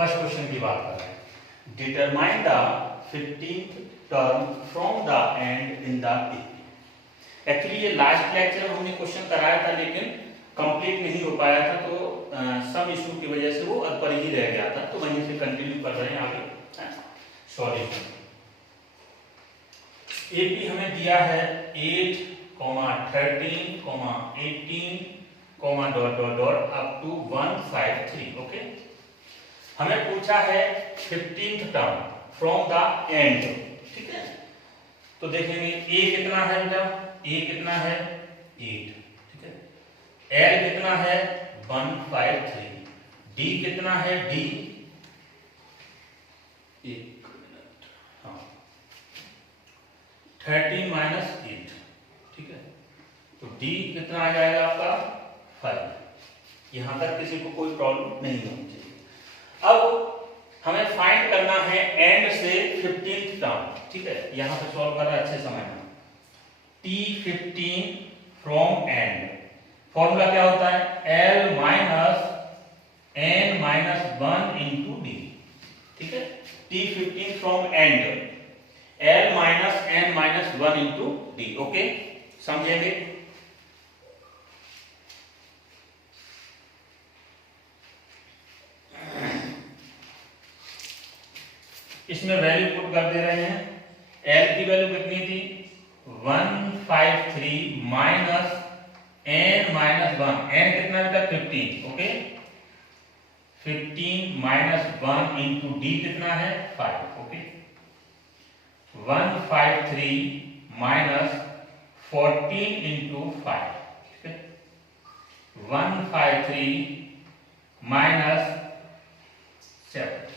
First question की बात कर रहे हैं। Determine the 15th term from the and in the equation. Actually ये लास्ट लेक्चर में हमने क्वेश्चन कराया था लेकिन कंप्लीट नहीं हो पाया था, तो सम इशू की वजह से वो अधपर ही रह गया था, तो वहीं से कंटिन्यू कर रहे हैं आगे सॉल्यूशन। एपी हमें दिया है 8, 13, 18, dot dot dot up to 153। Okay, हमें पूछा है 15th term from the end. ठीक है, तो देखेंगे ए कितना है बेटा, ए कितना है 8। ठीक है, एल कितना है 153, डी कितना है डी, एक मिनट, हाँ 13 माइनस 8। ठीक है, तो डी कितना आ जाएगा आपका 5। यहां तक किसी को कोई प्रॉब्लम नहीं होनी चाहिए। अब हमें फाइंड करना है एंड से 15th टर्म। ठीक है, यहां पे सॉल्व कर रहा है अच्छे समय में। T15 फ्रॉम एंड, फॉर्मूला क्या होता है L minus n minus 1 into D. ठीक है, T15 from and L minus n minus 1 into D. Okay, समझेंगे। इसमें वैल्यू पुट कर दे रहे हैं। L की वैल्यू कितनी थी 153 माइनस n माइनस 1, n कितना बेटा 15। ओके, 15 माइनस 1 इंटू डी कितना है 5। Okay, 153 minus 14 into 5। ठीक है, 153 माइनस 7।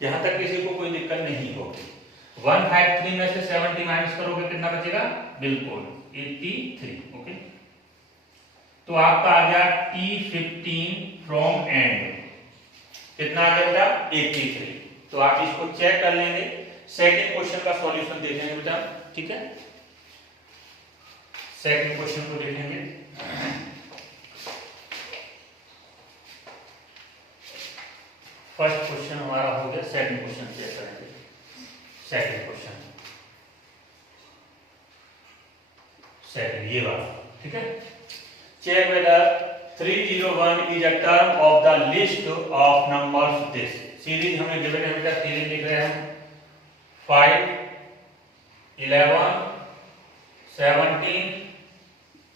यहां तक किसी को कोई दिक्कत नहीं होगी। 153 में से 70 माइनस करोगे कितना बचेगा, बिल्कुल 83। ओके, तो आपका आ गया T15 फ्रॉम एंड कितना आ गया बेटा 83। तो आप इसको चेक कर लेंगे, सेकंड क्वेश्चन का सॉल्यूशन देखेंगे बेटा। ठीक है, सेकंड क्वेश्चन को देखेंगे। फर्स्ट क्वेश्चन हमारा हो गया, सेकंड क्वेश्चन चेक करेंगे। सेकंड क्वेश्चन, सेकंड ये वाला। ठीक है, check whether 301 is a term of the list of numbers this. Series हमें गिवन है बेटा, सीरीज लिख रहे हैं 5, 11, 17,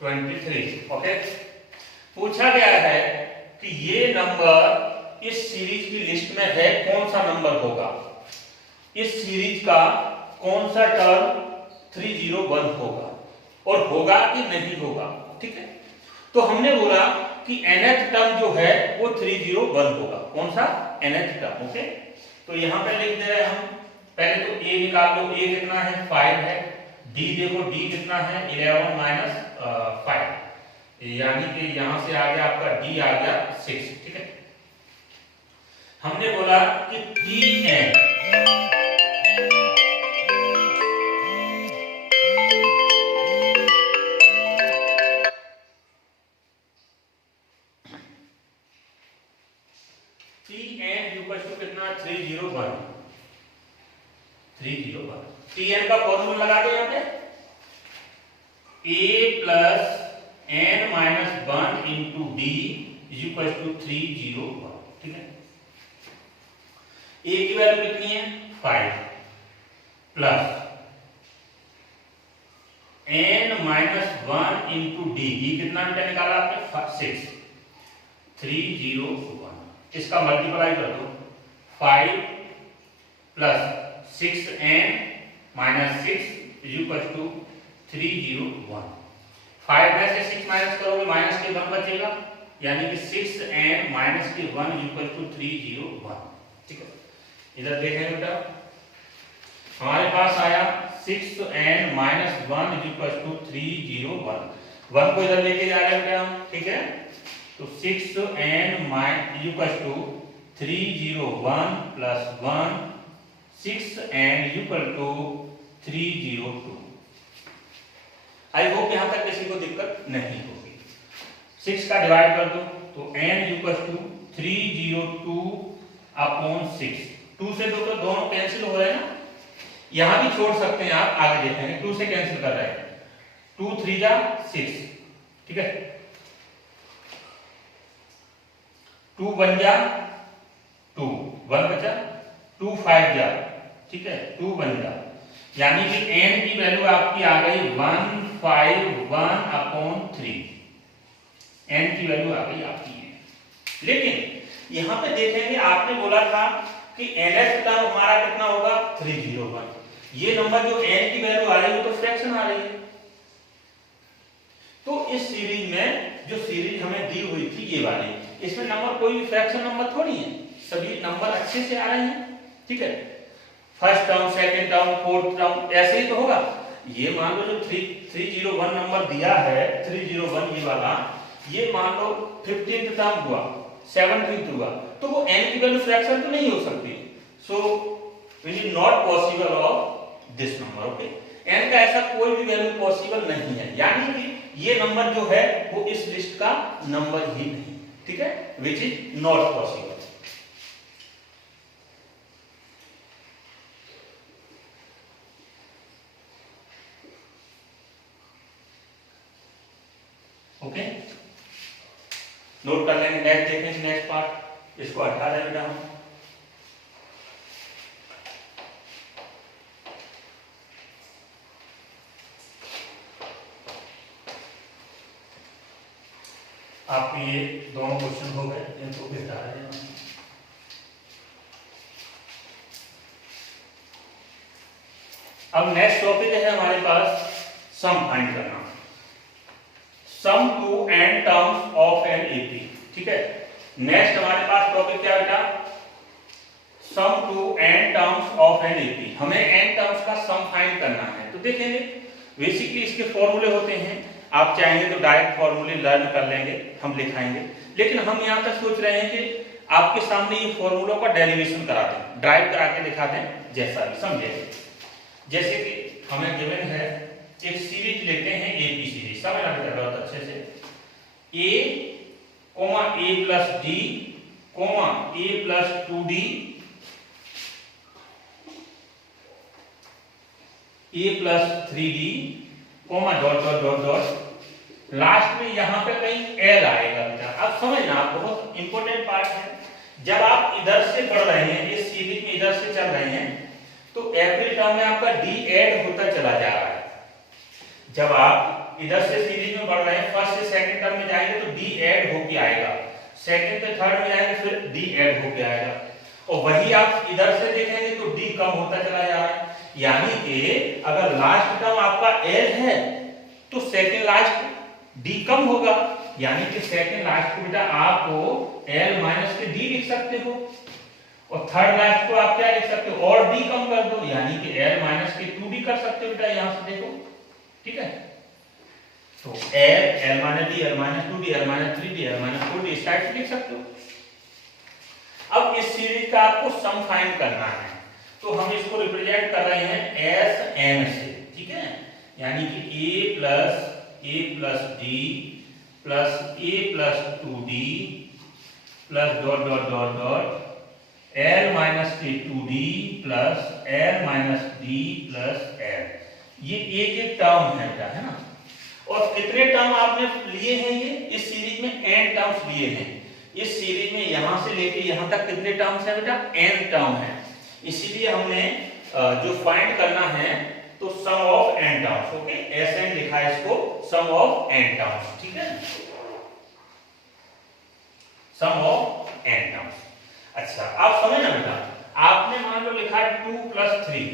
23। ओके, पूछा गया है कि ये नंबर इस सीरीज की लिस्ट में है, कौन सा नंबर होगा, इस सीरीज का कौन सा टर्म 301 होगा और होगा कि नहीं होगा। ठीक है, तो हमने बोला कि nth टर्म जो है वो 301 होगा। कौन सा nth टर्म। ओके, तो यहां पे लिख दे रहे हैं हम। पहले तो a निकाल लो, a कितना है 5 है, d देखो d कितना है 11 माइनस 5, यानी कि यहां से आ गया आपका d आ गया 6। ठीक है, हमने बोला कि Tn कितना 301। Tn का फॉर्मूला लगा दो यहाँ पे, a plus n minus 1 into d is equal to 301। ठीक है, a की वैल्यू कितनी है 5 plus n minus 1 into d, कितना बेटा निकाला आपने 6, 301। इसका मल्टीप्लाई कर दो, 5 plus 6n minus 6 is equal to 301। 5 में से 6 माइनस करोगे माइनस के 1 बचेगा, यानी कि 6n माइनस के 1 इज इक्वल टू 301। ठीक है, इधर देखें बेटा, हमारे पास आया 6n minus 1 is equal to 301। 1 को इधर लेके जा रहे हैं बेटा हम। ठीक है, तो 6n is equal to 301 plus 1, 6n is equal to 302। I hope यहां तक किसी को दिक्कत नहीं होगी। 6 का डिवाइड कर दो तो n इक्वल टू 302/6। 2 से तो दोनों कैंसिल हो रहे हैं ना, यहां भी छोड़ सकते हैं आप, आगे देखेंगे 2 से कैंसिल कर रहे हैं, 2 3 जा 6, ठीक है, 2 1 जा 2, 1 बचा, 2 5 जा, ठीक है, 2 1 जा, यानी कि n की वैल्यू आपकी आ गई 151/3, n की वैल्यू आ गई आपकी है। लेकिन यहां पे देखेंगे आपने बोला था कि nth टर्म हमारा कितना होगा 301, ये नंबर जो n की वैल्यू आ रही है वो तो फ्रैक्शन आ रही है, तो इस सीरीज में जो सीरीज हमें दी हुई थी ये वाली, इसमें नंबर कोई भी फ्रैक्शन नंबर थोड़ी है, सभी नंबर अच्छे से आ रहे हैं, ठीक है, first term second term fourth term ऐसे ही तो होगा। ये मान लो जो 301 नंबर दिया है 301 ये वाला, ये मान लो 15th टर्म हुआ 17th हुआ, तो वो n की वैल्यू फ्रैक्शन तो नहीं हो सकती, so it is not possible of this number, okay, n का ऐसा कोई भी वैल्यू पॉसिबल नहीं है, यानी कि ये नंबर जो है वो इस लिस्ट का नंबर ही नहीं, ठीक है, which is not possible. Okay, note कर लेंगे, नेक्स्ट देखेंगे, नेक्स्ट पार्ट, इसको हटा दें बेटा हम, आपके ये दोनों क्वेश्चन हो गए, इनको भी हटा दें हम। अब नेक्स्ट टॉपिक है हमारे पास सम फाइंड करना, sum to n terms of an AP, ठीक है, नेक्स्ट हमारे पास टॉपिक क्या बेटा, sum to n terms of an AP, हमें n टर्म्स का सम फाइंड करना है। तो देखेंगे बेसिकली इसके फॉर्मूले होते हैं, आप चाहेंगे तो डायरेक्ट फॉर्मूले लर्न कर लेंगे, हम लिखाएंगे, लेकिन हम यहाँ तक सोच रहे हैं कि आपके सामने ये फॉर्मूलों का डेरिवेशन करा दें, ड्राइव करा के दिखा दें, जैसा भी समझेंगे। जैसे कि हमें गिवन है एक सीरीज लेते हैं एपी सीरीज, समझना बेटा बहुत अच्छे से, a, a plus d, a plus 2d, a plus 3d, dot dot dot dot, last में यहां पे कहीं l आएगा बेटा। अब समझना, बहुत इंपॉर्टेंट पार्ट है, जब आप इधर से बढ़ रहे हैं, इस सीरीज में इधर से चल रहे हैं, तो एवरी टर्म में आपका d ऐड होता चला जा रहा है। जब आप इधर से सीरीज में बढ़ रहे हैं, फर्स्ट से सेकंड टर्म में जाएंगे तो d ऐड होके आएगा, सेकंड से थर्ड में जाएंगे फिर d ऐड होके आएगा, और वही आप इधर से देखेंगे तो d कम होता चला जा रहा है, यानी कि अगर लास्ट टर्म आपका l है तो सेकंड लास्ट d कम होगा, यानी कि सेकंड लास्ट को बेटा आप l माइनस के d लिख सकते हो, और थर्ड लास्ट को आप क्या लिख सकते हो, और d कम कर दो, यानी कि l माइनस के 2d कर सकते हो बेटा, यहां से देखो, ठीक है, तो l minus d, l minus 2d, l minus 3d, l minus 4d इस टाइप से लिख सकते हो। अब इस सीरीज का आपको सम फाइंड करना है, तो हम इसको रिप्रेजेंट कर रहे हैं एस एन से, ठीक है, यानी कि a plus d plus a plus 2d plus dot dot dot dot l minus के 2d plus l minus d plus l, ये एक एक टर्म है बेटा, है ना, और कितने टर्म आपने लिए हैं, ये इस सीरीज में n टर्म्स लिए हैं, इस सीरीज में यहां से लेके यहां तक कितने टर्म्स हैं बेटा, n टर्म है, इसीलिए हमने जो फाइंड करना है तो sum of n terms, okay, SN लिखा है इसको, सम ऑफ n टर्म्स, ठीक है, सम ऑफ n टर्म्स। अच्छा, आप समझना बेटा, आपने मान लो लिखा है 2 प्लस 3,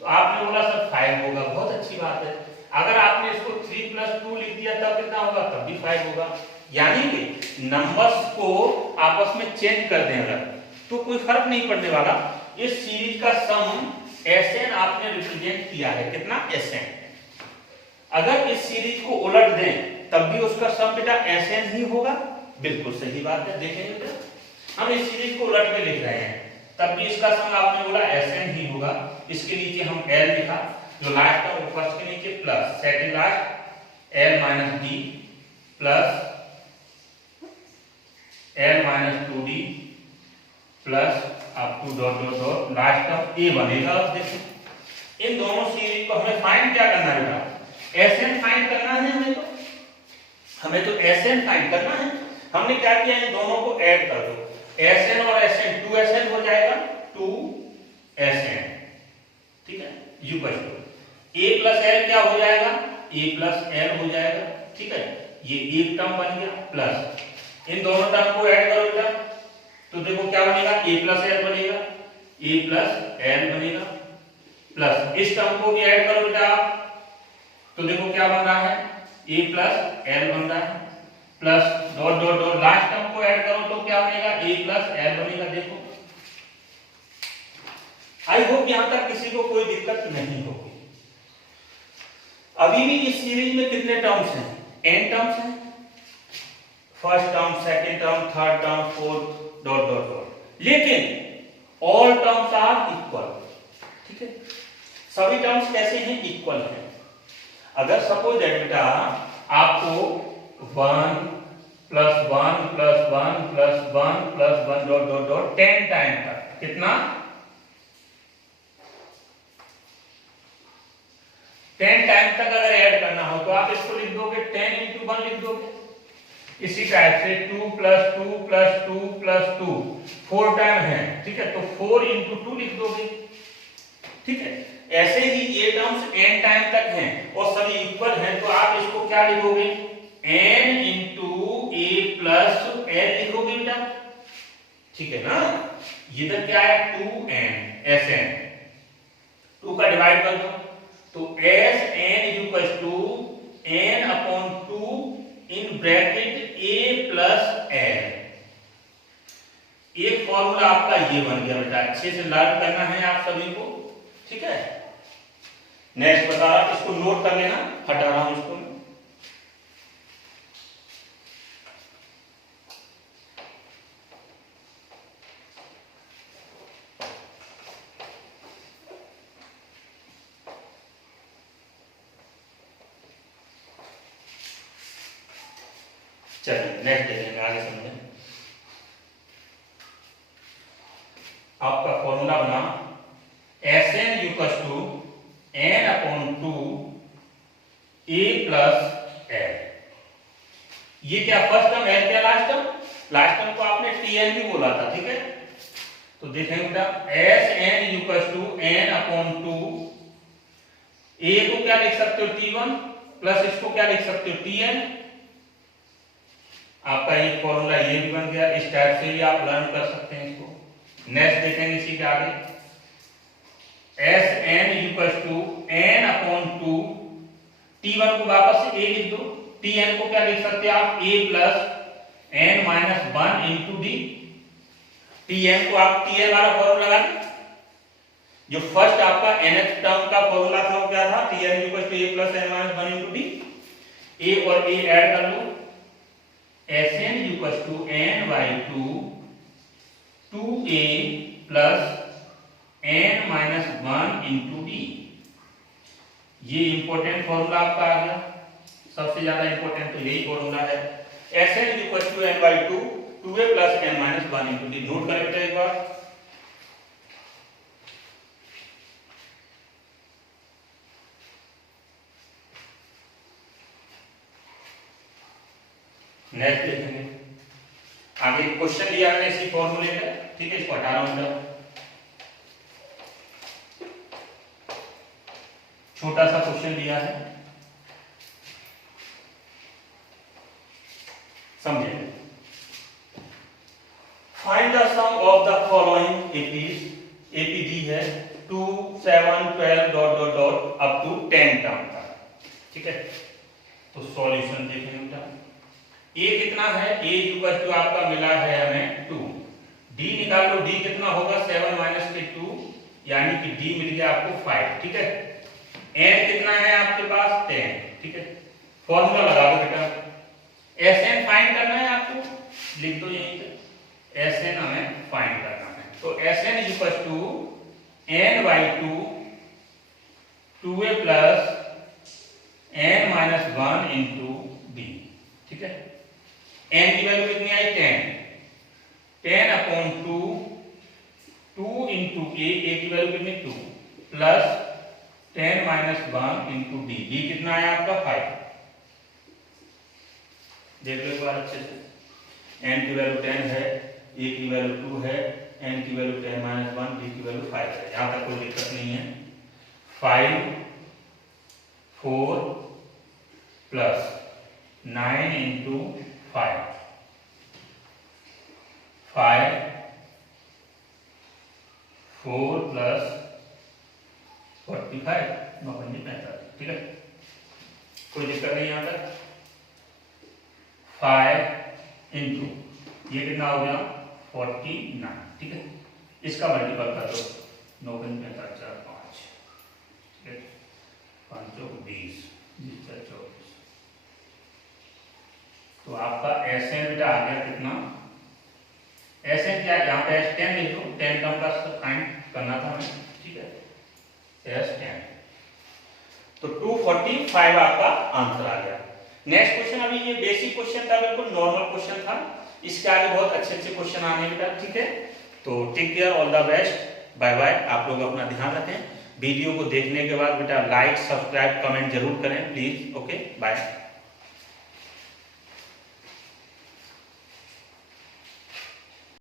तो आपने बोला सर 5 होगा, बहुत अच्छी बात है, अगर आपने इसको 3 प्लस 2 लिख दिया तब कितना होगा, तब भी 5 होगा, यानी कि नंबर्स को आपस में चेंज कर दें अगर, तो कोई फर्क नहीं पड़ने वाला। इस सीरीज का सम Sn आपने रिप्रेजेंट किया है, कितना Sn, अगर इस सीरीज को उलट दें तब भी उसका सम बेटा Sn ही होगा, बिल्कुल सही बात है, देखेंगे बेटा, हम इस सीरीज को उलट के लिख रहे हैं तब भी इसका सम आपने बोला Sn ही होगा, इसके नीचे हम l लिखा, जो लास्ट टर्म फर्स्ट के नीचे plus second last l minus d plus L minus 2d plus up to dot dot dot last term a बनेगा। अब देखो इन दोनों सीरीज को हमें फाइंड क्या करना है बेटा, एसएन फाइंड करना है हमें तो एसएन फाइंड करना है। हमने क्या किया, इन दोनों को ऐड कर दो, एसएन और एसएन 2SN हो जाएगा, 2SN, ठीक है, equal to a plus l क्या हो जाएगा, ए प्लस एल हो जाएगा, ठीक है, ये एक टर्म बन गया प्लस इन दोनों टर्म को ऐड करो बेटा तो देखो क्या बनेगा, ए प्लस एल बनेगा, ए प्लस एल बनेगा प्लस इस टर्म को भी ऐड करो बेटा तो देखो क्या बन रहा है, ए प्लस एल बन रहा है plus dot dot dot last term को ऐड करो तो क्या बनेगा, ए प्लस एल बनेगा। देखो आई होप यहां तक किसी को कोई दिक्कत नहीं होगी। अभी भी इस सीरीज में कितने टर्म्स हैं, n टर्म्स हैं, first term, second term, third term, fourth dot dot dot, लेकिन ऑल टर्म्स आर इक्वल, ठीक है, सभी टर्म्स कैसे हैं, इक्वल हैं। अगर सपोज दैट बेटा आपको 1 plus 1 plus 1 plus 1 plus 1 dot dot dot 10 time तक, कितना 10 टाइम तक अगर ऐड करना हो तो आप इसको लिख दोगे 10 into 1 लिख दोगे। इसी टाइप से 2 प्लस 2 प्लस 2 प्लस 2 4 टाइम है, ठीक है, तो 4 into 2 लिख दोगे, ठीक है। ऐसे ही ये टर्म्स n टाइम तक हैं और सभी इक्वल हैं तो आप इसको क्या लिखोगे, n into a plus l लिखोगे बेटा, ठीक है ना। इधर क्या है 2n sn, 2 का डिवाइड कर दो तो sn equals to n upon 2 in bracket a plus l। एक फॉर्मूला आपका ये बन गया बेटा, अच्छे से लर्न करना है आप सभी को, ठीक है। नेक्स्ट बता रहा, इसको नोट कर लेना, हटा रहा हूं इसको। चलिए नेक्स्ट देखेंगे, आगे समझें। आपका फॉर्मूला बना Sn equals to n upon 2 a plus l। ये क्या फर्स्ट टर्म है, क्या लास्ट टर्म, लास्ट टर्म को आपने tn भी बोला था, ठीक है। तो देखेंगे बेटा Sn equals to n upon 2, a को क्या लिख सकते हो t1 प्लस इसको क्या लिख सकते हो tn। आपका एक फॉर्मूला ये भी बन गया, इस टाइप से ही आप लर्न कर सकते हैं इसको। नेक्स्ट देखेंगे इसी के आगे, Sn equals to n upon 2, t1 को वापस से a लिख दो, tn को क्या लिख सकते हैं आप, a plus n minus 1 into d। tn को आप tn वाला फॉर्मूला लगा दें, जो फर्स्ट आपका nth टर्म का फॉर्मूला था वो क्या था, tn equals to a plus n minus 1 into d। a और a ऐड कर लो, Sn equals to n by 2 2a plus n minus 1 into d। ये इंपॉर्टेंट फॉर्मूला आपका आ गया, सबसे ज्यादा इंपॉर्टेंट तो यही फॉर्मूला है। Sn equals to n by 2 2a plus n minus 1 into d। Note करें एक बार, नेक्स्ट देखेंगे आगे। क्वेश्चन दिया है इसी फॉर्मूले का, ठीक है, इसको हटा रहा हूं। छोटा सा क्वेश्चन दिया है, समझे। Find the sum of the following APs, AP दी है 2 7 12 dot dot dot up to 10 term का, ठीक है। तो सॉल्यूशन देखेंगे बेटा, a कितना है, a इक्वल टू आपका मिला है हमें 2, d निकाल लो, d कितना होगा 7 माइनस के 2 यानी कि d मिल गया आपको 5, ठीक है। n कितना है आपके पास 10, ठीक है। फॉर्मूला लगा दो बेटा, Sn फाइंड करना है आपको, लिख दो यहीं पे, Sn हमें फाइंड करना है। तो Sn equal to n by 2 2a plus n minus 1 into d, ठीक है। n की वैल्यू कितनी आई 10, 10/2 2 into a की वैल्यू कितनी 2 प्लस 10 - 1 into d, d कितना आया आपका 5। देख लो एक बार अच्छे से, n की वैल्यू 10 है, a की वैल्यू 2 है, n की वैल्यू 10 - 1, d की वैल्यू 5 है। यहाँ तक कोई दिक्कत नहीं है। 5 4 प्लस 9 into 5 5 4 प्लस 45 9 पंजे 45, ठीक है, कोई दिक्कत नहीं यहाँ तक। 5 इंटू ये कितना हो गया 49, ठीक है, इसका मल्टीपल कर दो, 9 पंजे 45 5, ठीक है, 5 चौक 20 20 24। तो आपका एसएन बेटा आ गया कितना, एसएन क्या है यहाँ पे S10 लिख दो, 10 टर्म का फाइंड करना था हमें, ठीक है, S10। तो 245 आपका आंसर आ गया। नेक्स्ट क्वेश्चन, अभी ये बेसिक क्वेश्चन था, बिल्कुल नॉर्मल क्वेश्चन था, इसके आगे बहुत अच्छे अच्छे क्वेश्चन आने बेटा, ठीक है। तो take care, all the best, bye bye. आप लोग अपना ध्यान रखें। वीडियो को देखने के बाद बेटा लाइक सब्सक्राइब कमेंट जरूर करें प्लीज। Okay, bye.